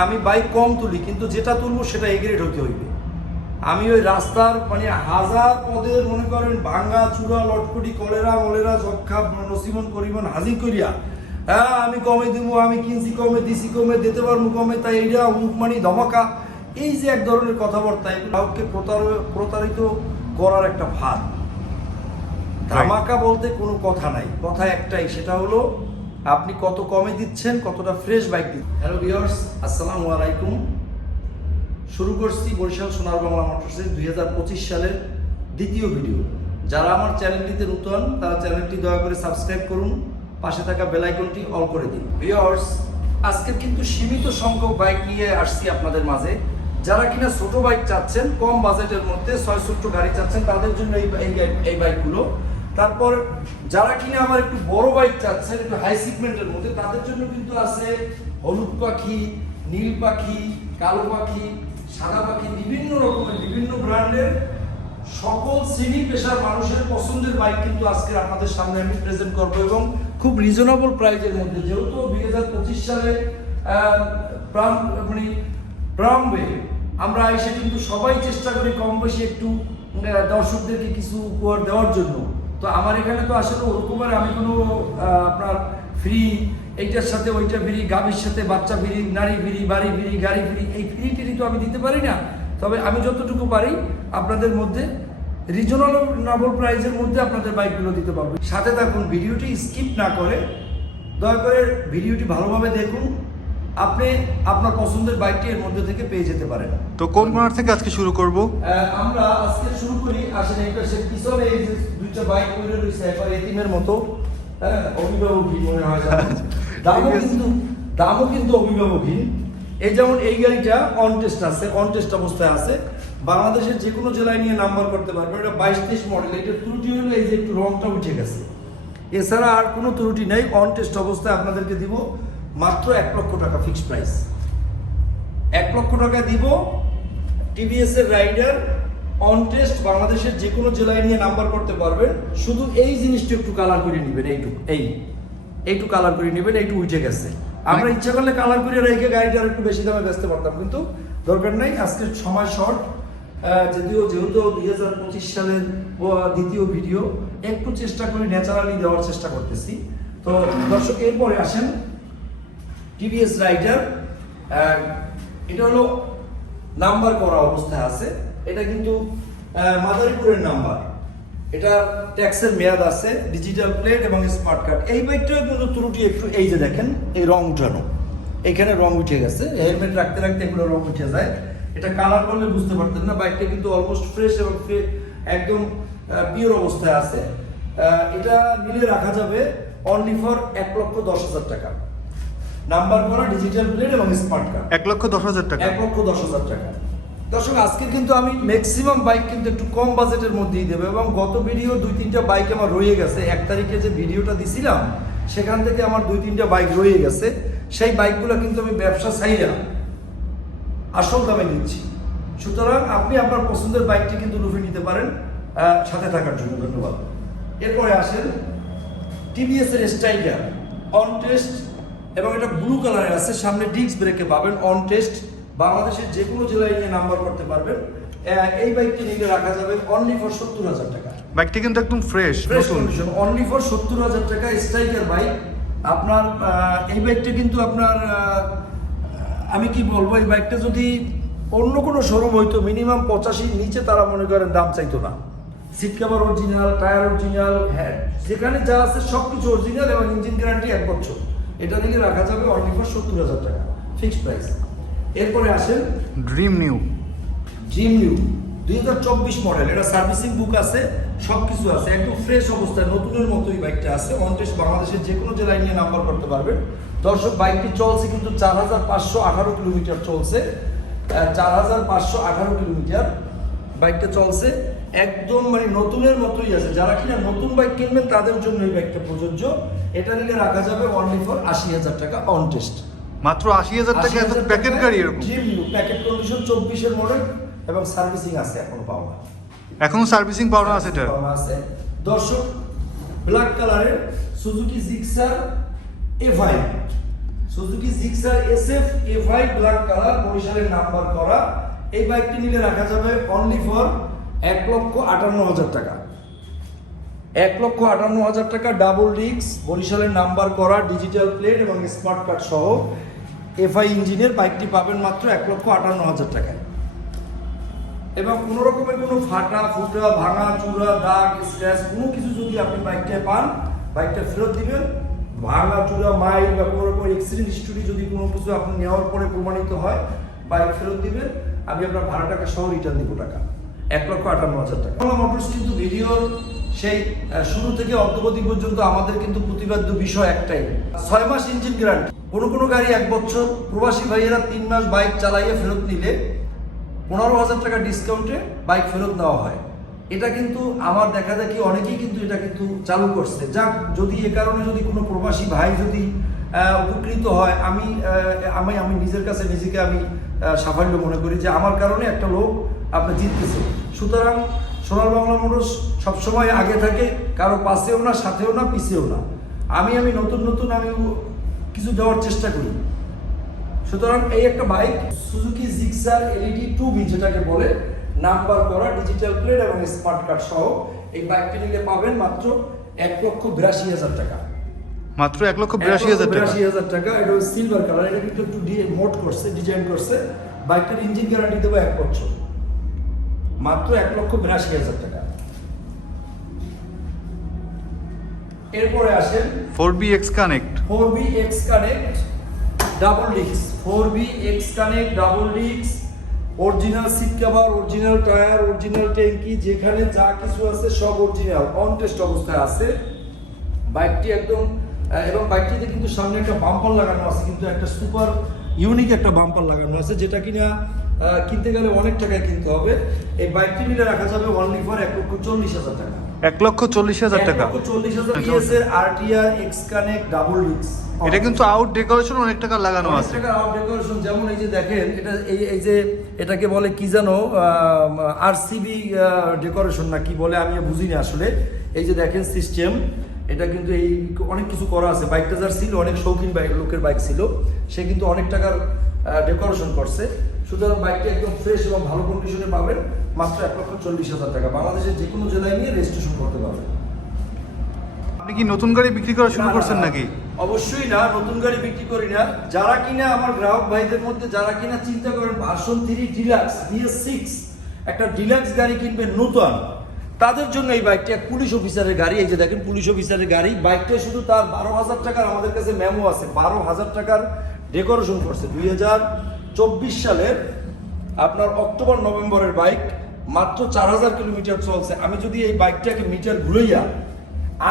আমি বাইক কম তুলি কিন্তু যেটা তুলবো সেটা এগ্রেড হতে হইবে। আমি ওই রাস্তার মানে হাজার পদের মনে করেন ভাঙ্গা চূড়া লটকুটি কলেরা মলেরা যক্ষা নসিমন করিমন হাজির করিয়া হ্যাঁ আমি কমে দিব আমি কিনছি কমে দিছি কমে দিতে পারব কমে তাই এইটা মুখ মানি ধমাকা। এই যে এক ধরনের কথাবার্তা প্রতার- প্রতারিত করার একটা ভাত ধামাকা বলতে কোনো কথা নাই। কথা একটাই সেটা হলো আপনি কত কমে দিচ্ছেন, কতটা ফ্রেশ বাইক দিচ্ছেন? হ্যালো ভিউয়ার্স আসসালামু আলাইকুম। শুরু করছি বরিশাল সোনার বাংলা মোটরসের দুই সালের দ্বিতীয় ভিডিও যারা আমার চ্যানেলটিতে নতুন, তারা চ্যানেলটি দয়া করে সাবস্ক্রাইব করুন, পাশে থাকা বেল আইকনটি অল করে দিন। ভিউয়ার্স আজকে কিন্তু সীমিত সংখ্যক বাইক নিয়ে আসছি আপনাদের মাঝে। যারা কিনা ছোট বাইক চাচ্ছেন, কম বাজেটের মধ্যে ছয় ছোট্ট গাড়ি চাচ্ছেন, তাদের জন্য এই এই বাইকগুলো তারপর যারা কিনা আমার একটু বড় বাইক চাচ্ছেন, একটু হাই সিগমেন্টের মধ্যে, তাদের জন্য কিন্তু আছে হলুদ পাখি, নীল পাখি, কালো পাখি, সাদা পাখি, বিভিন্ন রকমের, বিভিন্ন ব্র্যান্ডের সকল শ্রেণি পেশার মানুষের পছন্দের বাইক কিন্তু আজকে আপনাদের সামনে আমি প্রেজেন্ট করব এবং খুব রিজনেবল প্রাইজের মধ্যে, যেহেতু দুই হাজার পঁচিশ সালে মানে প্রারম্ভে আমরা এসে কিন্তু সবাই চেষ্টা করি কম বেশি একটু দর্শকদেরকে কিছু উপহার দেওয়ার জন্য। তো আমার এখানে তো আসলে ওরকমের আমি কোনো আপনার ফ্রি এইটার সাথে ওইটা ফ্রি গাভীর সাথে বাচ্চা ফ্রি নারী ফ্রি বাড়ি ফ্রি গাড়ি ফ্রি এই ফ্রি টিরি তো আমি দিতে পারি না। তবে আমি যতটুকু পারি আপনাদের মধ্যে রিজনাল নবল প্রাইজের মধ্যে আপনাদের বাইকগুলো দিতে পারব। সাথে থাকুন ভিডিওটি স্কিপ না করে দয়া করে ভিডিওটি ভালোভাবে দেখুন। আপনি আপনার পছন্দের বাইকটি এর মধ্যে থেকে পেয়ে যেতে পারেন। তো কোন কর্নার থেকে আজকে শুরু করব? আমরা আজকে শুরু করি আসলে এই পাশে পিছনে এই যে দুইটা বাইক পড়ে রয়েছে একবার এতিমের মতো হ্যাঁ অভিভাবকহীন মনে হয় দামও কিন্তু দামও কিন্তু অভিভাবকহীন। এই যেমন এই গাড়িটা অন টেস্ট আছে অন টেস্ট অবস্থায় আছে। বাংলাদেশের যে কোনো জেলায় নিয়ে নাম্বার করতে পারবে এটা বাইশ তেইশ মডেল এটা ত্রুটি হলো এই যে একটু রংটা উঠে গেছে। এছাড়া আর কোনো ত্রুটি নেই অন টেস্ট অবস্থায় আপনাদেরকে দিব মাত্র এক লক্ষ টাকা ফিক্সড প্রাইস এক লক্ষ টাকা দিব টিভিএস এর রাইডার অন টেস্ট বাংলাদেশের যে কোনো জেলায় নিয়ে নাম্বার করতে পারবেন। শুধু এই জিনিসটা একটু কালার করে নেবেন এইটুকু এই এইটু কালার করে নেবেন এইটু উঠে গেছে। আমরা ইচ্ছা করলে কালার করে রেখে গাড়িটা আর একটু বেশি দামে বেচতে পারতাম কিন্তু দরকার নাই আজকে সময় শর্ট যদিও যেহেতু দুই হাজার পঁচিশ সালের দ্বিতীয় ভিডিও একটু চেষ্টা করি ন্যাচারালি দেওয়ার চেষ্টা করতেছি। তো দর্শক এরপরে আসেন টিভিএস রাইডার এটা হলো নাম্বার করা অবস্থায় আছে। এটা কিন্তু মাদারীপুরের নাম্বার এটা ট্যাক্সের মেয়াদ আছে ডিজিটাল প্লেট এবং স্মার্ট কার্ড এই বাইকটাও কিন্তু ত্রুটি একটু এই যে দেখেন এই রং উঠানো। এখানে রং উঠে গেছে। হেলমেট রাখতে রাখতে এগুলো রং উঠে যায়। এটা কালার করলে বুঝতে পারতেন না বাইকটা কিন্তু অলমোস্ট ফ্রেশ এবং একদম পিওর অবস্থায় আছে। এটা নিলে রাখা যাবে অনলি ফর এক লক্ষ দশ হাজার টাকা। নাম্বার করা ডিজিটাল প্লেট এবং স্মার্ট কার্ড এক লক্ষ দশ হাজার টাকা। এক লক্ষ দশ হাজার টাকা। দর্শক, আজকে কিন্তু আমি ম্যাক্সিমাম বাইক কিন্তু একটু কম বাজেটের মধ্যেই দেবো এবং গত ভিডিও দুই, তিনটা বাইক আমার রয়ে গেছে। এক তারিখে যে ভিডিওটা দিছিলাম, সেখান থেকে আমার দুই, তিনটা বাইক রয়ে গেছে। সেই বাইকগুলো কিন্তু আমি ব্যবসা চাইরা আসল দামে নিচ্ছি। সুতরাং আপনি আপনার পছন্দের বাইকটি কিন্তু লুফে নিতে পারেন সাথে থাকার জন্য ধন্যবাদ। এরপরে আসেন টিভিএস এর স্ট্রাইকার অন টেস্ট এবং এটা ব্লু কালারের আছে, সামনে ডিস্ক ব্রেকে পাবেন অন টেস্ট বাংলাদেশের যে কোনো জেলায় নিয়ে নাম্বার করতে পারবেন। এই বাইকটি নিলে রাখা যাবে অনলি ফর সত্তর হাজার টাকা। বাইকটি কিন্তু একদম fresh fresh condition only for সত্তর হাজার টাকা স্ট্রাইকার বাইক আপনার এই বাইকটা কিন্তু আপনার আমি কি বলব এই বাইকটা যদি অন্য কোনো শোরুম হইতো মিনিমাম পঁচাশির নিচে তারা মনে করেন দাম চাইতো না। Seat cover original tyre original হ্যাঁ যেখানে যা আছে সব কিছু অরিজিনাল এবং ইঞ্জিন গ্যারান্টি এক বছর। এটা থেকে রাখা যাবে অনলি ফর সত্তর হাজার টাকা ফিক্সড প্রাইস এরপরে আসেন ড্রিম নিউ ড্রিম নিউ দুই হাজার চব্বিশ মডেল এটা সার্ভিসিং বুক আছে সব কিছু আছে। একদম ফ্রেশ অবস্থায় নতুনের মতোই বাইকটা আছে। অনটেস্ট বাংলাদেশের যে কোনো জেলায় নিয়ে নাম্বার করতে পারবেন। দর্শক বাইকটি চলছে কিন্তু চার হাজার পাঁচশো আঠারো কিলোমিটার চলছে। চার হাজার পাঁচশো আঠারো কিলোমিটার বাইকটা চলছে। একদম মানে নতুনের মতোই আছে। যারা কিনা নতুন বাইক কিনবেন তাদের জন্য এই বাইকটা প্রযোজ্য। এটা নিলে রাখা যাবে অনলি ফর আশি হাজার টাকা অন টেস্ট মাত্র আশি হাজার টাকা এত প্যাকেট গাড়ি এরকম। প্যাকেট কন্ডিশন চব্বিশের মডেল এবং সার্ভিসিং আছে এখনও পাওয়া এখনও সার্ভিসিং পাওয়া আছে এটা? আছে। দর্শক ব্ল্যাক কালারের Suzuki Gixxer A five Suzuki Gixxer SF FI black colour বরিশালের নাম্বার করা। এই বাইকটি নিলে রাখা যাবে অনলি ফর এক লক্ষ আটান্ন হাজার টাকা। এক লক্ষ আটান্ন হাজার টাকা ডাবল ডিক্স বরিশালের নাম্বার করা ডিজিটাল প্লেট এবং স্মার্ট কার্ড সহ এফআই ইঞ্জিনের বাইকটি পাবেন মাত্র এক লক্ষ আটান্ন হাজার টাকায়। এবং কোনো রকমের কোনো ফাটা, ফুটা, ভাঙা, চূড়া, দাগ স্ক্র্যাচ কোনো কিছু যদি আপনি বাইকটায় পান, বাইকটা ফেরত দিবেন। ভাঙা, চূড়া, মাইল বা কোনো রকম এক্সিডেন্ট হিস্টোরি যদি কোনো কিছু আপনি নেওয়ার পরে প্রমাণিত হয়, বাইক ফেরত দিবেন। আমি আপনার ভাড়া টাকা সহ রিটার্ন দিব টাকা। এক লক্ষ আটান্ন হাজার টাকা। বাংলা মোটরস কিন্তু ভিডিওর সেই শুরু থেকে অদ্যবধি পর্যন্ত আমাদের কিন্তু প্রতিবাদ্য বিষয় একটাই। ছয় মাস ইঞ্জিন গ্যারান্টি কোনো কোনো গাড়ি এক বছর প্রবাসী ভাইয়েরা তিন মাস বাইক চালাইয়ে ফেরত নিলে পনেরো হাজার টাকা ডিসকাউন্টে বাইক ফেরত দেওয়া হয়। এটা কিন্তু আমার দেখা দেখি অনেকেই কিন্তু এটা কিন্তু চালু করছে। যাক, যদি এ কারণে যদি কোনো প্রবাসী ভাই যদি উপকৃত হয়, আমি আমি আমি নিজের কাছে নিজেকে আমি সাফল্য মনে করি যে আমার কারণে একটা লোক আপনি জিততেছে। সুতরাং সোনার বাংলা মানুষ সবসময় আগে থাকে, কারও পাশেও না, সাথেও না, পিছেও না। আমি আমি নতুন নতুন আমি কিছু দেওয়ার চেষ্টা করি। সুতরাং এই একটা bike Suzuki Gixxer LED two B যেটাকে বলে নাম্বার করা ডিজিটাল প্লেট এবং স্মার্ট কার্ড সহ এই বাইকটি নিলে পাবেন মাত্র এক লক্ষ বিরাশি হাজার টাকা। মাত্র এক লক্ষ বিরাশি হাজার টাকা। বিরাশি হাজার টাকা। এটা সিলভার কালার এটা কিন্তু একটু মোট করছে ডিজাইন করছে। বাইকটার ইঞ্জিন গ্যারান্টি দেবো এক বছর। মাত্র এক লক্ষ বিরাশি হাজার টাকা। এরপরে আসেন four V X connect. Four V X connect double disc four V X connect double disc original seat cover original tyre original ট্যাঙ্কি যেখানে যা কিছু আছে সব অরিজিনাল অন টেস্ট অবস্থায় আছে। বাইকটি একদম এবং বাইকটিতে কিন্তু সামনে একটা বাম্পার লাগানো আছে কিন্তু একটা সুপার ইউনিক একটা বাম্পার লাগানো আছে যেটা কিনা কিনতে গেলে অনেক টাকায় কিনতে হবে। এই বাইকটি নিলে রাখা যাবে অনলি ফর এক লক্ষ চল্লিশ হাজার টাকা। এক লক্ষ চল্লিশ হাজার টাকা। RTR X connect double disc এটা কিন্তু আউট ডেকোরেশন অনেক টাকা লাগানো আছে। আউট ডেকোরেশন যেমন এই যে দেখেন এটা এই এই যে এটাকে বলে কি জানো আরসিবি ডেকোরেশন না কি বলে আমি বুঝি না আসলে। এই যে দেখেন সিস্টেম এটা কিন্তু এই অনেক কিছু করা আছে। বাইকটা যার ছিল অনেক শৌখিন বাইক লোকের বাইক ছিল। সে কিন্তু অনেক টাকার ডেকোরেশন করছে। সুতরাং বাইকটা একদম ফ্রেশ এবং ভালো কন্ডিশনে পাবেন মাত্র এক লক্ষ চল্লিশ হাজার টাকা। বাংলাদেশের যে কোনো জেলায় নিয়ে রেজিস্ট্রেশন করতে পারবেন। আপনি কি নতুন গাড়ি বিক্রি করা শুরু করছেন নাকি? অবশ্যই না নতুন গাড়ি বিক্রি করি না। যারা কিনা আমার গ্রাহক ভাইদের মধ্যে যারা কিনা চিন্তা করেন version three deluxe BS six একটা ডিলাক্স গাড়ি কিনবে নতুন তাদের জন্য এই বাইকটা এক পুলিশ অফিসারের গাড়ি। এই যে দেখেন পুলিশ অফিসারের গাড়ি। বাইকটা শুধু তার বারো হাজার টাকার আমাদের কাছে মেমো আছে বারো হাজার টাকার ডেকোরেশন করছে। দুই হাজার চব্বিশ সালের আপনার অক্টোবর নভেম্বরের বাইক মাত্র চার হাজার কিলোমিটার চলছে। আমি যদি এই বাইকটাকে মিটার ঘুরাইয়া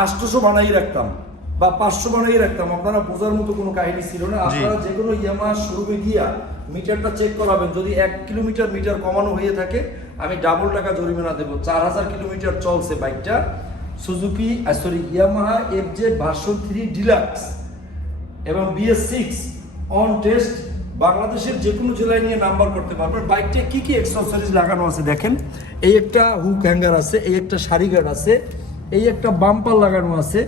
আটশোশো বানাই রাখতাম বা পাঁচশো বানাই রাখতাম আপনারা বোঝার মতো কোনো কাহিনী ছিল না। আপনারা যে কোনো ইয়ামা শোরুমে গিয়া মিটারটা চেক করাবেন। যদি এক কিলোমিটার মিটার কমানো হয়ে থাকে আমি ডাবল টাকা জরিমানা দেবো। চার হাজার কিলোমিটার চলছে বাইকটা। Suzuki sorry Yamaha F Z version three deluxe এবং বিএস সিক্স অন টেস্ট বাংলাদেশের যে কোনো জেলায় নিয়ে নাম্বার করতে পারবেন বাইকটা কি কি এক্সেসরিজ লাগানো আছে দেখেন। এই একটা হুক হ্যাঙ্গার আছে, এই একটা শাড়ি গার্ড আছে, এই একটা বাম্পার লাগানো আছে,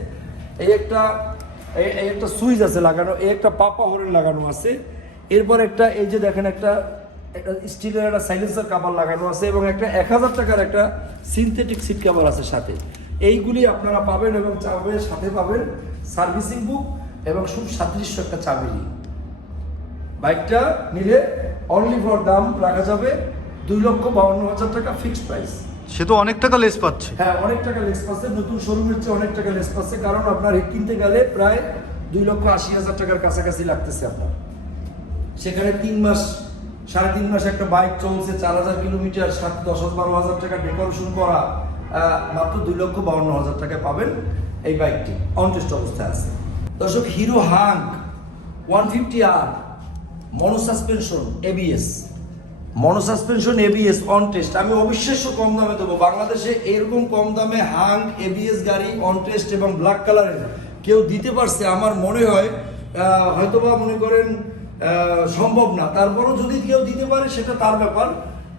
এই একটা, এই- একটা সুইচ আছে লাগানো, এই একটা পাপা হরেন লাগানো আছে। এরপর একটা, এই যে দেখেন একটা একটা স্টিলের একটা সাইলেন্সার কাভার লাগানো আছে এবং একটা এক হাজার টাকার একটা সিনথেটিক সিট কাভার আছে সাথে। এইগুলি আপনারা পাবেন এবং চাবের সাথে পাবেন। সার্ভিসিং বুক এবং খুব সাদৃশ্য একটা চাবি। বাইকটা নিলে অনলি ফর দাম রাখা যাবে দুই লক্ষ বাউন্ন হাজার টাকা ফিক্সড প্রাইস সে তো অনেক টাকা লেস পাচ্ছে। হ্যাঁ অনেক টাকা লেস পাচ্ছে নতুন শোরুমের চেয়ে অনেক টাকা লেস পাচ্ছে কারণ আপনার কিনতে গেলে প্রায় দুই লক্ষ আশি হাজার টাকার কাছাকাছি লাগতেছে আপনার। সেখানে তিন মাস সাড়ে তিন মাস একটা বাইক চলছে চার হাজার কিলোমিটার সাত দশ বারো হাজার টাকা ডেকোরেশন করা মাত্র দুই লক্ষ বাউন্ন হাজার টাকায় পাবেন এই বাইকটি অনটেস্ট অবস্থায় আছে। দর্শক Hero Hunk one fifty R mono suspension ABS mono suspension ABS on test আমি অবিশ্বাস্য কম দামে দেবো। বাংলাদেশে এরকম কম দামে হাঙ্ক এবিএস গাড়ি অন টেস্ট এবং ব্ল্যাক কালারের কেউ দিতে পারছে, আমার মনে হয় হয়তোবা মনে করেন সম্ভব না। তারপরও যদি কেউ দিতে পারে, সেটা তার ব্যাপার।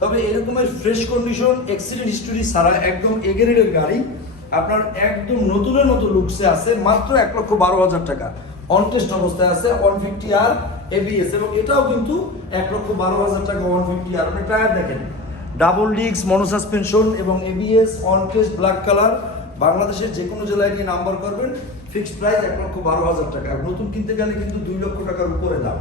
তবে এরকমের ফ্রেশ কন্ডিশন এক্সিডেন্ট হিস্টোরি ছাড়া একদম এগেরের গাড়ি আপনার একদম নতুনের মতো লুকসে আছে, মাত্র এক লক্ষ বারো হাজার টাকা। অন টেস্ট অবস্থায় আছে ওয়ান ফিফটি আর এবিএস এবং এটাও কিন্তু এক লক্ষ বারো হাজার টাকা ওয়ান ফিফটি আর। আপনি টায়ার দেখেন ডাবল ডিক্স মনো সাসপেনশন এবং ABS on test black colour বাংলাদেশের যে কোনো জেলায় নিয়ে নাম্বার করবেন ফিক্সড প্রাইস এক লক্ষ বারো হাজার টাকা। নতুন কিনতে গেলে কিন্তু দুই লক্ষ টাকার উপরে দাম,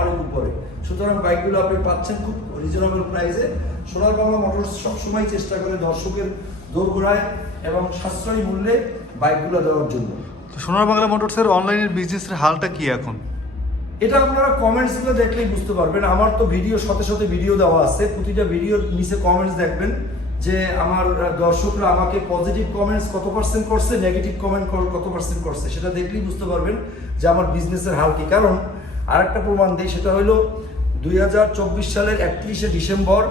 অনেক উপরে। সুতরাং বাইকগুলো আপনি পাচ্ছেন খুব রিজনেবল প্রাইসে সোনার বাংলা মোটরস সবসময় চেষ্টা করে দর্শকের দোরগোড়ায় এবং সাশ্রয়ী মূল্যে বাইকগুলো দেওয়ার জন্য। সোনার বাংলা মোটরসের অনলাইনের বিজনেসের হালটা কি এখন? এটা আপনারা কমেন্টস কমেন্টসগুলো দেখলেই বুঝতে পারবেন। আমার তো ভিডিও শত শত ভিডিও দেওয়া আছে। প্রতিটা ভিডিওর নিচে কমেন্টস দেখবেন যে আমার দর্শকরা আমাকে পজিটিভ কমেন্টস কত পার্সেন্ট করছে নেগেটিভ কমেন্ট কত পার্সেন্ট করছে, সেটা দেখলেই বুঝতে পারবেন যে আমার বিজনেসের হাল কি। কারণ আরেকটা প্রমাণ দিই, সেটা হলো দুই হাজার চব্বিশ সালের একত্রিশে ডিসেম্বর,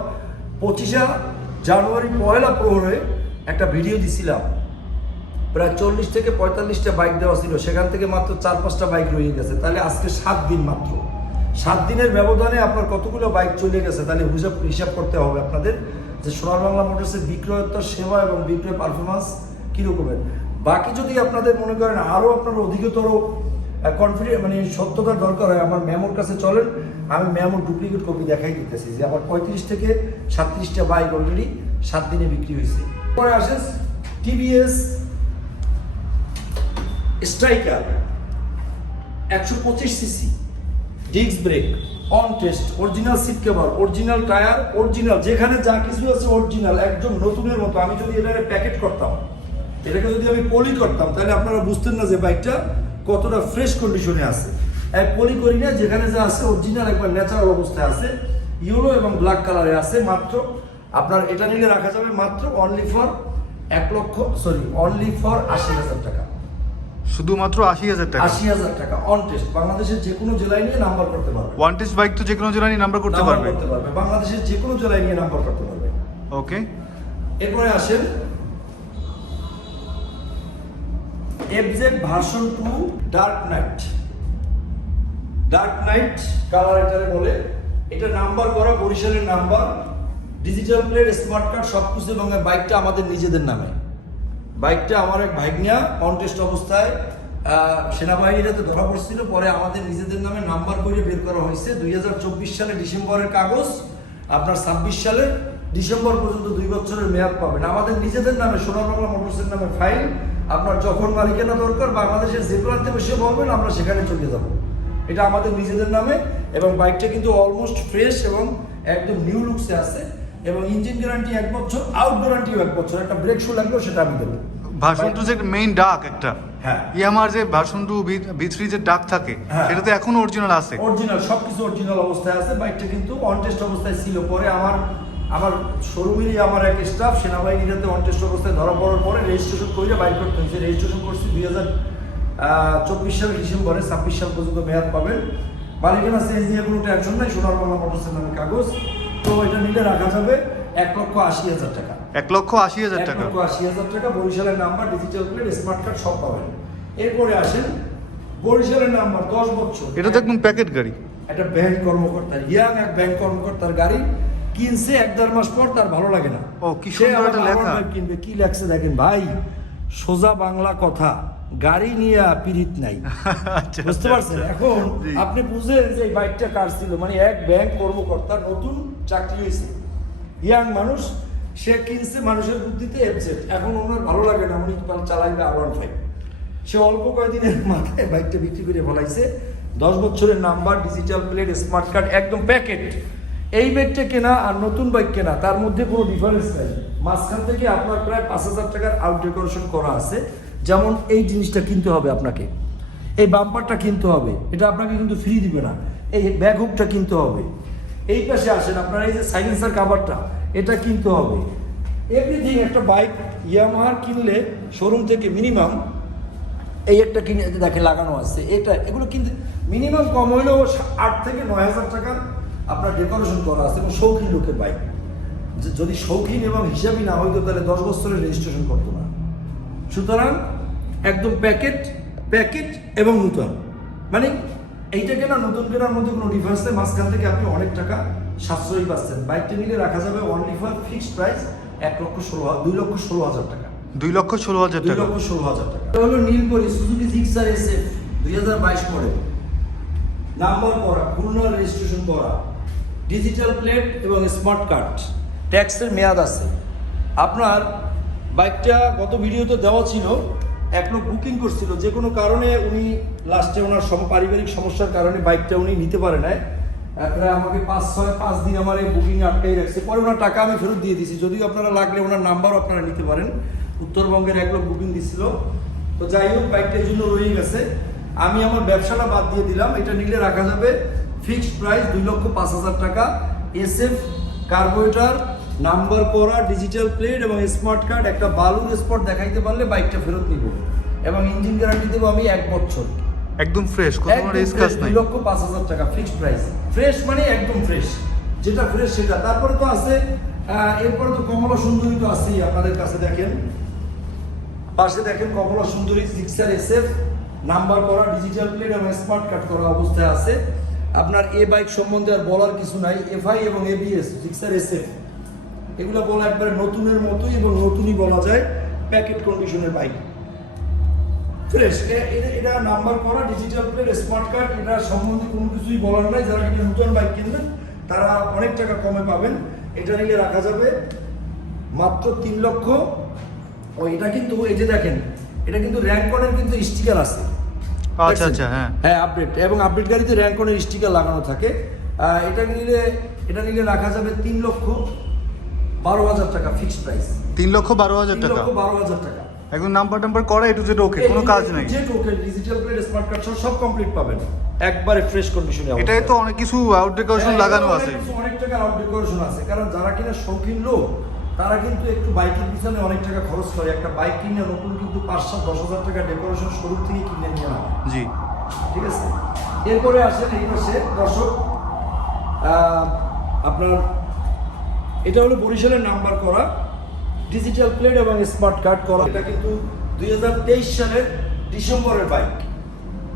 পঁচিশে জানুয়ারি পয়লা প্রহরে একটা ভিডিও দিছিলাম। প্রায় চল্লিশ থেকে পঁয়তাল্লিশটা বাইক দেওয়া ছিল। সেখান থেকে মাত্র চার, পাঁচটা বাইক রয়ে গেছে। তাহলে আজকে সাত দিন মাত্র। সাত দিনের ব্যবধানে আপনার কতগুলো বাইক চলে গেছে, তাহলে হিসাব হিসাব করতে হবে আপনাদের যে সোনার বাংলা মোটরসের বিক্রয়োত্তর, সেবা এবং বিক্রয় পারফরমেন্স কীরকমের। বাকি যদি আপনাদের মনে করেন আরও আপনার অধিকতর কনফিডেন্ট মানে সত্যতার দরকার হয়, আমার মেমোর কাছে চলেন, আমি মেমোর ডুপ্লিকেট কপি দেখাই দিতেছি যে আমার পঁয়ত্রিশ থেকে সাতত্রিশটা বাইক অলরেডি সাত দিনে বিক্রি হয়েছে। পরে আসে টিভিএস স্ট্রাইকার, একশো পঁচিশ CC, disc brake, on test, original seat cover original tyre, original যেখানে যা কিছু আছে অরিজিনাল একদম নতুনের মতো। আমি যদি এটাকে প্যাকেট করতাম, এটাকে যদি আমি পলি করতাম, তাহলে আপনারা বুঝতেন না যে বাইকটা কতটা ফ্রেশ কন্ডিশনে আছে। এক পলি করি না, যেখানে যা আছে অরিজিনাল একবার ন্যাচারাল অবস্থায় আছে ইয়েলো এবং ব্ল্যাক কালারে আছে, মাত্র আপনার এটা নিলে রাখা যাবে মাত্র অনলি ফর এক লক্ষ সরি অনলি ফর আশি হাজার টাকা। শুধুমাত্র আশি হাজার টাকা। আশি হাজার টাকা অন টেস্ট বাংলাদেশের যে কোনো জেলায় নিয়ে নাম্বার করতে পারবে। ওয়ান টেস্ট বাইক তো যে কোনো জেলায় নাম্বার করতে নাম্বার পারবে। করতে পারবে। বাংলাদেশের যে কোনো জেলায় নিয়ে নাম্বার করতে পারবে। ওকে এরপরে আসেন FZ version two dark night dark night colour এটারে বলে। এটা নাম্বার করা বরিশালের number. Digital plate smart card সব কিছু এবং বাইকটা আমাদের নিজেদের নামে। বাইকটা আমার এক ভাইগনিয়া কন্টেস্ট অবস্থায় সেনাবাহিনীতে ধরা পড়ছিল। পরে আমাদের নিজেদের নামে নাম্বার করে বের করা হয়েছে। দুই হাজার চব্বিশ সালে ডিসেম্বরের কাগজ, আপনার ছাব্বিশ সালের ডিসেম্বর পর্যন্ত দুই বছরের মেয়াদ পাবেন। আমাদের নিজেদের নামে, সোনার বাংলা মোটরসের নামে ফাইল, আপনার যখন মালিকানা দরকার, বাংলাদেশের যে প্রান্তে বসে বলবেন, আমরা সেখানে চলে যাব। এটা আমাদের নিজেদের নামে, এবং বাইকটা কিন্তু অলমোস্ট ফ্রেশ এবং একদম নিউ লুকসে আছে। এবং ইঞ্জিন গ্যারান্টি এক বছর আউট গ্যারান্টিও এক বছর। একটা ব্রেক শু লাগলেও সেটা আমি দেবো। ভার্সন টু যে মেইন ডাক একটা হ্যাঁ। ইয়ামার যে ভার্সন টু বি থ্রি যে ডাক থাকে হ্যাঁ। সেটা তো এখনও অরিজিনাল আছে। অরিজিনাল সবকিছু অরিজিনাল অবস্থায় আছে বাইকটা কিন্তু অন টেস্ট অবস্থায় ছিল। পরে আমার আমার শোরুমেরই আমার এক স্টাফ সেনাবাহিনীতে অন টেস্ট অবস্থায় ধরা পড়ার পরে রেজিস্ট্রেশন করে বাইক করতে হয়েছে। রেজিস্ট্রেশন করছি দুই হাজার চব্বিশ সালের ডিসেম্বরে ছাব্বিশ সাল পর্যন্ত মেয়াদ পাবেন। মালিকানা চেঞ্জ নিয়ে কোনো টেনশন নাই সোনার বাংলা মোটরসের নামে কাগজ। তো এটা নিলে রাখা যাবে এক লক্ষ আশি হাজার টাকা। এক লক্ষ আশি হাজার টাকা। লক্ষ আশি হাজার টাকা বরিশালের number digital plate smart card সব পাবেন। এরপরে আসেন বরিশালের নাম্বার দশ বছর। এটা তো একদম প্যাকেট গাড়ি। একটা ব্যাংক কর্মকর্তা ইয়াং এক ব্যাংক কর্মকর্তার গাড়ি কিনছে এক দেড় মাস পর তার ভালো লাগে না। ও, কি সুন্দর একটা লেখা। কিনবে কি লেখছে দেখেন ভাই সোজা বাংলা কথা গাড়ি নিয়ে পিরিত নাই। আচ্ছা, বুঝতে আচ্ছা, পারছেন? আচ্ছা। এখন আপনি বুঝেন যে এই বাইকটা কার ছিল? মানে এক ব্যাংক কর্মকর্তা নতুন চাকরি হয়েছে। ইয়াং মানুষ, সে কিনছে মানুষের বুদ্ধিতে এফজেড এখন ওনার ভালো লাগে না, উনি চালাইবে আর ফাইভ সে অল্প কয়েকদিনের মাথায় বাইকটা বিক্রি করে ফলাইছে। দশ বছরের number digital plate smart card একদম প্যাকেট এই বাইকটা কেনা আর নতুন বাইক কেনা, তার মধ্যে কোনো ডিফারেন্স নাই। মাঝখান থেকে আপনার প্রায় পাঁচ হাজার টাকার আউট ডেকোরেশন করা আছে। যেমন এই জিনিসটা কিনতে হবে আপনাকে। এই বাম্পারটা কিনতে হবে। এটা আপনাকে কিন্তু ফ্রি দিবে না। এই ব্যাগ হুকটা কিনতে হবে। এই পাশে আসেন, আপনার এই যে সাইলেন্সার কাভারটা এটা কিনতে হবে। এভরিথিং একটা বাইক ইয়ামাহার কিনলে শোরুম থেকে মিনিমাম এই একটা কিনে দেখে লাগানো আছে, এটা, এগুলো কিন্তু মিনিমাম কম হলেও সা- আট থেকে নয় হাজার টাকা আপনার ডেকোরেশন করা আছে এবং শৌখিন লোকের বাইক যদি শৌখিন এবং হিসাবই না হইতো, তাহলে দশ বছরের রেজিস্ট্রেশন করতো না। সুতরাং একদম প্যাকেট প্যাকেট এবং নূতন। মানে এইটা কেনা নতুন কেনার মধ্যে কোনো ডিফারেন্স নেই। মাঝখান থেকে আপনি অনেক টাকা সাশ্রয়ী পাচ্ছেন। বাইকটা নিলে রাখা যাবে অনলি ফর ফিক্সড প্রাইস এক লক্ষ ষোলো দুই লক্ষ ষোলো হাজার টাকা। দুই লক্ষ ষোলো হাজার দুই টাকা। লক্ষ ষোলো হাজার টাকা। এটা হলো নীলপরি সুজুকি জিক্সার এসএফ দুই হাজার বাইশ মডেল নাম্বার করা পূর্ণ রেজিস্ট্রেশন করা ডিজিটাল প্লেট এবং স্মার্ট কার্ড ট্যাক্সের মেয়াদ আছে। আপনার বাইকটা গত ভিডিওতে দেওয়া ছিল এক লোক বুকিং করছিল, যে কোনো কারণে উনি লাস্টে ওনার পারিবারিক সমস্যার কারণে বাইকটা উনি নিতে পারে নাই। প্রায় আমাকে পাঁচ, ছয়, পাঁচ দিন আমার এই বুকিং আটকাই রাখছে। পরে ওনার টাকা আমি ফেরত দিয়ে দিয়েছি। যদিও আপনারা লাগলে ওনার নাম্বারও আপনারা নিতে পারেন। উত্তরবঙ্গের এক লোক বুকিং দিছিল। তো যাই হোক বাইকটার জন্য রয়ে গেছে। আমি আমার ব্যবসাটা বাদ দিয়ে দিলাম। এটা নিলে রাখা যাবে ফিক্সড প্রাইস দুই লক্ষ পাঁচ হাজার টাকা। এস এফ কার্বোরেটার নাম্বার করা ডিজিটাল প্লেট এবং স্মার্ট কার্ড একটা বালুর স্পট দেখাইতে পারলে বাইকটা ফেরত নিব। এবং ইঞ্জিন গ্যারান্টি দেবো আমি এক বছর। একদম ফ্রেশ কোনো একদম রেস fresh, কাজ নাই লক্ষ পাঁচ হাজার টাকা ফিক্সড প্রাইস ফ্রেশ মানে একদম ফ্রেশ যেটা ফ্রেশ সেটা। তারপরে তো আছে এরপরে তো কমলা সুন্দরী তো আছেই আপনাদের কাছে দেখেন। পাশে দেখেন কমলা সুন্দরী সিক্সার এসএফ নাম্বার করা ডিজিটাল প্লেট এবং স্মার্ট কার্ড করা অবস্থায় আছে। আপনার এ বাইক সম্বন্ধে আর বলার কিছু নাই। এফআই এবং এবিএস সিক্সার এসএফ এগুলো বলা একবারে নতুনের মতোই এবং নতুনই বলা যায় প্যাকেট কন্ডিশনের বাইক ফ্রেশ এটা নাম্বার করা ডিজিটাল প্লেট স্মার্ট কার্ড এটা সম্বন্ধে কোনো কিছুই বলার নাই। যারা কিনা নতুন বাইক কিনবেন তারা অনেক টাকা কমে পাবেন। এটা রাখা যাবে মাত্র তিন লক্ষ। ও এটা কিন্তু এই যে দেখেন এটা কিন্তু র্যাঙ্কনের কিন্তু স্টিকার আছে। আচ্ছা আচ্ছা হ্যাঁ। হ্যাঁ আপডেট এবং আপডেট গাড়িতে র্যাঙ্কনের স্টিকার লাগানো থাকে। এটা নিলে এটা নিলে রাখা যাবে তিন লক্ষ। বারো হাজার টাকা ফিক্সড প্রাইস তিন লক্ষ বারো হাজার টাকা লক্ষ বারো হাজার টাকা। একদম নাম্বার টাম্বার করা একটু যেটা ওকে কোনো কাজ নাই। যে token digital plate smart card সব কমপ্লিট পাবেন। একবারে ফ্রেশ কন্ডিশনে এটাই তো অনেক কিছু আউট ডেকোরেশন হ্যাঁ, লাগানো আছে। অনেক টাকা আউট ডেকোরেশন আছে। কারণ যারা কিনা শৌখিন লোক তারা কিন্তু একটু বাইকের পিছনে অনেক টাকা খরচ করে। একটা বাইক কিনে নতুন কিন্তু পাঁচ সাত দশ হাজার টাকা ডেকোরেশন শুরু থেকে কিনে নিয়ে হয় জি। ঠিক আছে? এরপরে আসেন এই পাশে দর্শক আপনার এটা হলো বরিশালের নাম্বার করা ডিজিটাল প্লেট এবং স্মার্ট কার্ড করা। এটা কিন্তু দুই হাজার তেইশ সালের ডিসেম্বরের বাইক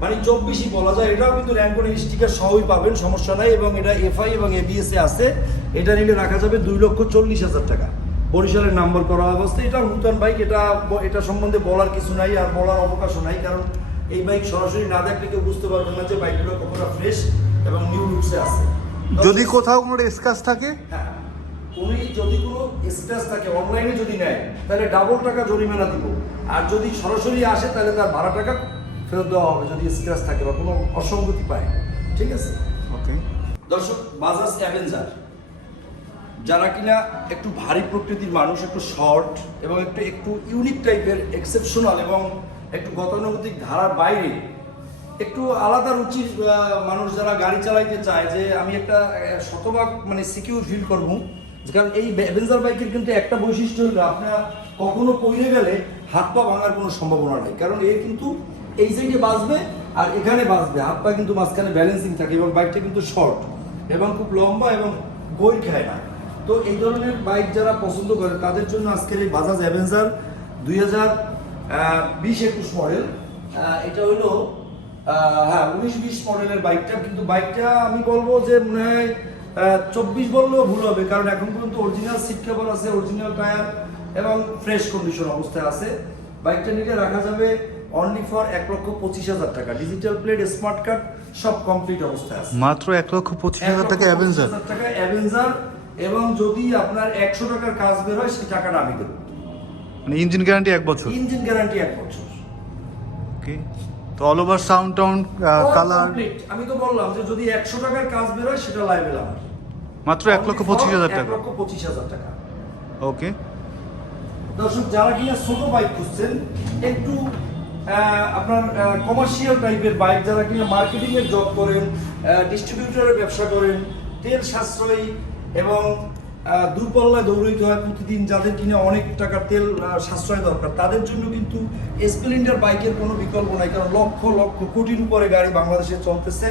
মানে চব্বিশই বলা যায় এটাও কিন্তু র্যাঙ্কনের স্টিকার সহই পাবেন সমস্যা নাই। এবং এটা এফআই এবং এবিএস এ আছে। এটা নিলে রাখা যাবে দুই লক্ষ চল্লিশ হাজার টাকা। বরিশালের নাম্বার করা অবস্থা এটা নূতন বাইক এটা এটা সম্বন্ধে বলার কিছু নাই আর বলার অবকাশও নাই কারণ এই বাইক সরাসরি না দেখলে কেউ বুঝতে পারবেন না যে বাইকগুলো কতটা ফ্রেশ এবং নিউ লুকসে আছে। যদি কোথাও কোনো রেস থাকে? হ্যাঁ, উনি যদি কোনো স্ক্র্যাচ থাকে অনলাইনে যদি নেয় তাহলে ডাবল টাকা জরিমানা দিব। আর যদি সরাসরি আসে তাহলে তার ভাড়া টাকা ফেরত দেওয়া হবে যদি স্ক্র্যাচ থাকে বা কোনো অসঙ্গতি পায়। ঠিক আছে? ওকে দর্শক বাজাজ অ্যাভেঞ্জার যারা কিনা একটু ভারী প্রকৃতির মানুষ একটু শর্ট এবং একটু একটু ইউনিক টাইপের এক্সেপশনাল এবং একটু গতানুগতিক ধারার বাইরে একটু আলাদা রুচির মানুষ যারা গাড়ি চালাইতে চায় যে আমি একটা শতভাগ মানে সিকিউর ফিল করব কারণ এই অ্যাভেঞ্জার বাইকের কিন্তু একটা বৈশিষ্ট্য হলো আপনার কখনো পড়ে গেলে হাত পা ভাঙার কোনো সম্ভাবনা নেই। কারণ এ কিন্তু এই সাইডে বাঁচবে আর এখানে বাঁচবে। হাত পা কিন্তু মাঝখানে ব্যালেন্সিং থাকে এবং বাইকটা কিন্তু শর্ট এবং খুব লম্বা এবং বই খায় না। তো এই ধরনের বাইক যারা পছন্দ করে, তাদের জন্য আজকের এই বাজাজ অ্যাভেঞ্জার দুই হাজার বিশ একুশ মডেল এটা হলো হ্যাঁ উনিশ বিশ মডেলের বাইকটা কিন্তু বাইকটা আমি বলব যে মনে হয় চব্বিশ বললেও ভুল হবে কারণ এখন পর্যন্ত অরিজিনাল সিট কভার আছে অরিজিনাল টায়ার এবং ফ্রেশ কন্ডিশন অবস্থায় আছে। বাইকটা নিলে রাখা যাবে অনলি ফর এক লক্ষ পঁচিশ হাজার টাকা। ডিজিটাল প্লেট স্মার্ট কার্ড সব কমপ্লিট অবস্থায় আছে। মাত্র এক লক্ষ পঁচিশ হাজার টাকা অ্যাভেঞ্জার টাকা অ্যাভেঞ্জার এবং যদি আপনার একশো টাকার কাজ বের হয় সেই টাকাটা আমি দেবো। মানে ইঞ্জিন গ্যারান্টি এক বছর? ইঞ্জিন গ্যারান্টি এক বছর। ওকে তো অল ওভার সাউন্ড টাউন্ড All কালার আমি তো বললাম যে যদি একশো টাকার কাজ বের হয় সেটা লাইবেল আমার মাত্র এক লক্ষ পঁচিশ হাজার এক টাকা। লক্ষ পঁচিশ হাজার টাকা। ওকে দর্শক যারা কিনা ছোট বাইক খুঁজছেন একটু আপনার কমার্শিয়াল টাইপের বাইক যারা কিনা মার্কেটিং এর জব করেন ডিস্ট্রিবিউটরের ব্যবসা করেন তেল সাশ্রয়ী এবং দূরপাল্লায় দৌড়াইতে হয়, প্রতিদিন যাদের কিনে অনেক টাকার তেল সাশ্রয় দরকার, তাদের জন্য কিন্তু স্প্লেন্ডার বাইকের কোনো বিকল্প নাই, কারণ লক্ষ লক্ষ কোটির উপরে গাড়ি বাংলাদেশে চলতেছে।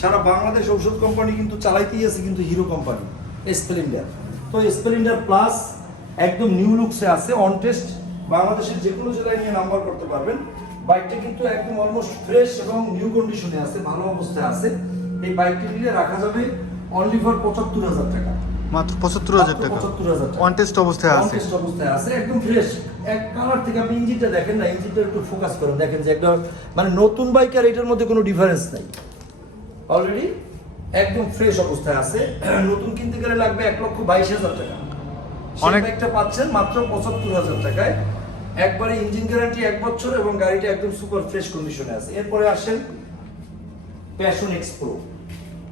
সারা বাংলাদেশ ঔষধ কোম্পানি কিন্তু চালাইতেই আছে কিন্তু হিরো কোম্পানি স্প্লেন্ডার তো স্প্লেন্ডার প্লাস একদম নিউ লুকসে আছে অন টেস্ট বাংলাদেশের যে কোনো জেলায় নিয়ে নাম্বার করতে পারবেন। বাইকটা কিন্তু একদম অলমোস্ট ফ্রেশ এবং নিউ কন্ডিশনে আছে, ভালো অবস্থায় আছে। এই বাইকটি নিলে রাখা যাবে অনলি ফর পঁচাত্তর হাজার টাকা। মাত্র পঁচাত্তর হাজার টাকা। পঁচাত্তর হাজার টাকা। ওয়ান টেস্ট অবস্থায় আছে। অবস্থায় আছে একদম ফ্রেশ এক কালার থেকে আপনি ইঞ্জিনটা দেখেন না ইঞ্জিনটা একটু ফোকাস করেন। দেখেন যে একটা মানে নতুন বাইক আর এটার মধ্যে কোনো ডিফারেন্স নাই। অলরেডি একদম ফ্রেশ অবস্থায় আছে। নতুন কিনতে গেলে লাগবে এক লক্ষ বাইশ হাজার টাকা। অনেক বাইকটা পাচ্ছেন মাত্র পঁচাত্তর হাজার টাকায়। একবারে ইঞ্জিন গ্যারান্টি এক বছর এবং গাড়িটা একদম সুপার ফ্রেশ কন্ডিশনে আছে। এরপরে আসেন প্যাশন এক্সপ্রো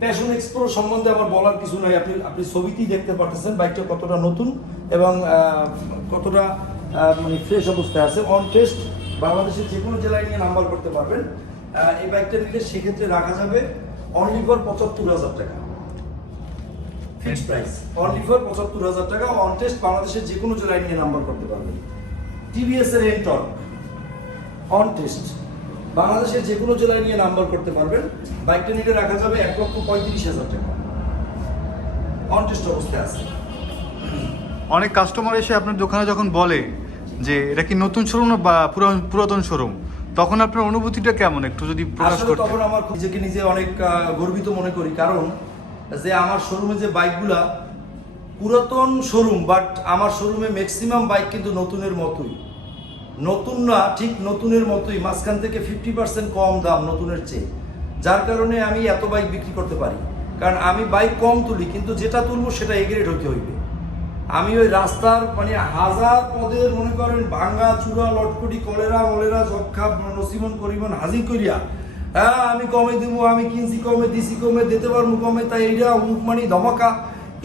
প্যাশন এক্সপ্রো সম্বন্ধে আমার বলার কিছু নাই। আপনি আপনি ছবিতেই দেখতে পারতেছেন, বাইকটা কতটা নতুন এবং কতটা মানে ফ্রেশ অবস্থায় আছে। অন টেস্ট বাংলাদেশের যে কোনো জেলায় নিয়ে নাম্বার করতে পারবেন। এই বাইকটা নিলে সেক্ষেত্রে রাখা যাবে অনলি ফর পঁচাত্তর হাজার টাকা। ফিক্সড প্রাইস অনলি ফর পঁচাত্তর হাজার টাকা। অন টেস্ট বাংলাদেশের যে কোনো জেলায় নিয়ে নাম্বার করতে পারবেন। টিভিএস এর এন্টর অন টেস্ট বাংলাদেশের যে কোনো জেলায় নিয়ে নাম্বার করতে পারবেন। বাইকটা নিলে রাখা যাবে এক লক্ষ পঁয়ত্রিশ হাজার টাকা। অন টেস্ট অবস্থায় আছে। অনেক কাস্টমার এসে আপনার দোকানে যখন বলে যে এটা কি নতুন শোরুম না বা পুরা- পুরাতন শোরুম তখন আপনার অনুভূতিটা কেমন? একটু যদি প্রকাশ করতে তখন আমার নিজেকে নিজে অনেক গর্বিত মনে করি। কারণ যে আমার শোরুমে যে বাইকগুলা পুরাতন শোরুম বাট আমার শোরুমে ম্যাক্সিমাম বাইক কিন্তু নতুনের মতোই। নতুন না ঠিক নতুনের মতোই মাঝখান থেকে ফিফটি পার্সেন্ট কম দাম নতুনের চেয়ে। যার কারণে আমি এত বাইক বিক্রি করতে পারি। কারণ আমি বাইক কম তুলি, কিন্তু যেটা তুলবো সেটা এগ্রেড হইতে হইবে। আমি ওই রাস্তার মানে হাজার পদের মনে করেন ভাঙ্গা, চূড়া, লটকটি, কলেরা, মলেরা, যক্ষা, নসিমন করিমন হাজির করিয়া হ্যাঁ আমি কমে দিব, আমি কিনছি কমে, দিছি কমে, দিতে পারব কমে, তাই এইটা মুখ মানি ধমাকা।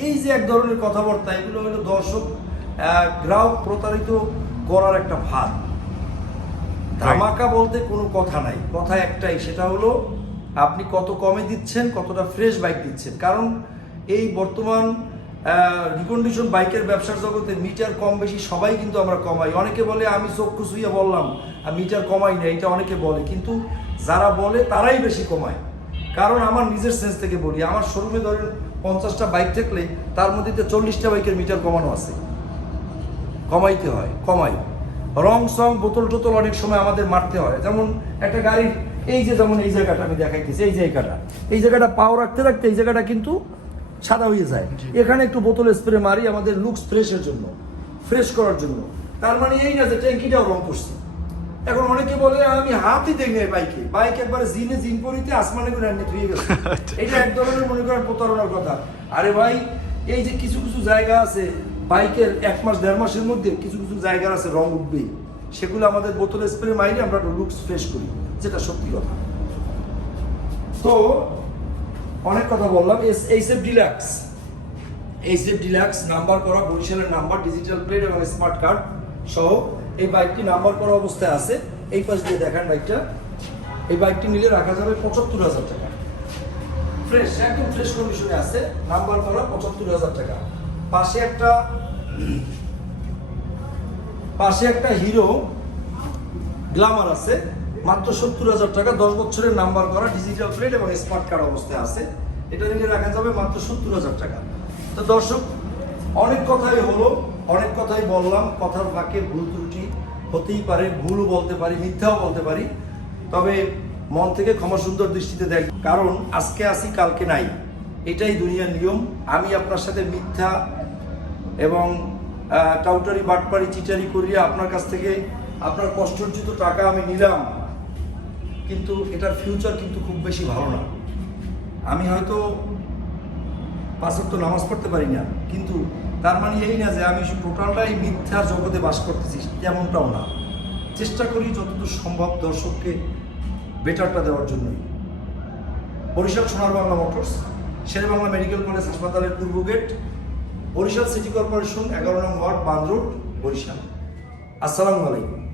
এই যে এক ধরনের কথাবার্তা, এগুলো হলো দর্শক গ্রাহক প্রতারিত করার একটা ভাত ধামাকা বলতে কোনো কথা নাই। কথা একটাই, সেটা হলো আপনি কত কমে দিচ্ছেন, কতটা ফ্রেশ বাইক দিচ্ছেন। কারণ এই বর্তমান রিকন্ডিশন বাইকের ব্যবসার জগতে মিটার কম বেশি সবাই কিন্তু আমরা কমাই। অনেকে বলে, আমি চক্ষু শুয়ে বললাম, আর মিটার কমাই না। এটা অনেকে বলে। কিন্তু যারা বলে, তারাই বেশি কমায়। কারণ আমার নিজের সেন্স থেকে বলি, আমার শোরুমে ধরেন পঞ্চাশটা বাইক থাকলে তার মধ্যে চল্লিশটা বাইকের মিটার কমানো আছে। কমাইতে হয়, কমাই। রং সং বোতল টোতল অনেক সময় আমাদের মারতে হয়। যেমন একটা গাড়ির এই যে যেমন এই জায়গাটা আমি দেখাইতেছি এই জায়গাটা। এই জায়গাটা পাও রাখতে রাখতে এই জায়গাটা কিন্তু সাদা হয়ে যায়। এখানে একটু বোতল স্প্রে মারি আমাদের লুকস ফ্রেশের জন্য ফ্রেশ করার জন্য। তার মানে এই না যে ট্যাঙ্কিটাও রং করছি। এখন অনেকে বলে আমি হাতই দেখি নাই বাইকে। বাইক একবারে জিনে জিন পরিতে আসমানে করে আনি ধুয়ে গেছে। এটা এক ধরনের মনে করেন প্রতারণার কথা। আরে ভাই এই যে কিছু কিছু জায়গা আছে বাইকের এক মাস, দেড় মাসের মধ্যে কিছু কিছু জায়গা আছে রং উঠবেই। সেগুলো আমাদের বোতল স্প্রে মাইরে আমরা লুকস ফ্রেশ করি, যেটা সত্যি কথা। তো অনেক কথা বললাম। S, HF Deluxe. HF Deluxe, number করা, বরিশালের নাম্বার ডিজিটাল প্লেট এবং স্মার্ট কার্ড সহ এই বাইকটি নাম্বার করা অবস্থায় আছে। এই পাশ দিয়ে দেখান বাইকটা। এই বাইকটি নিলে রাখা যাবে পঁচাত্তর হাজার টাকা। ফ্রেশ একদম ফ্রেশ কন্ডিশনে আছে। নাম্বার করা পঁচাত্তর হাজার টাকা। পাশে একটা পাশে একটা হিরো গ্লামার আছে। মাত্র সত্তর হাজার টাকা, দশ বছরের নাম্বার করা ডিজিটাল প্লেট এবং স্মার্ট কার্ড অবস্থায় আছে। এটা নিলে রাখা যাবে মাত্র সত্তর হাজার টাকা। তো দর্শক, অনেক কথাই হলো, অনেক কথাই বললাম, কথার ফাঁকে ভুল ত্রুটি হতেই পারে, ভুলও বলতে পারি, মিথ্যাও বলতে পারি। তবে মন থেকে ক্ষমা সুন্দর দৃষ্টিতে দেখ কারণ আজকে আসি, কালকে নাই। এটাই দুনিয়ার নিয়ম। আমি আপনার সাথে মিথ্যা এবং টাউটারি বাটপারি, চিটারি করিয়ে আপনার কাছ থেকে আপনার কষ্টার্জিত টাকা আমি নিলাম। কিন্তু এটার ফিউচার কিন্তু খুব বেশি ভালো না। আমি হয়তো পাঁচক তো নামাজ পড়তে পারি না, কিন্তু তার মানে এই না যে আমি টোটালটাই মিথ্যা জগতে বাস করতেছি, তেমনটাও না। চেষ্টা করি যতদূর সম্ভব দর্শককে বেটারটা দেওয়ার জন্যই Barishal Sonar Bangla motors Shere Bangla medical college হাসপাতালের পূর্ব গেট বরিশাল সিটি কর্পোরেশন এগারো নং ওয়ার্ড বরিশাল। আসসালামু আলাইকুম।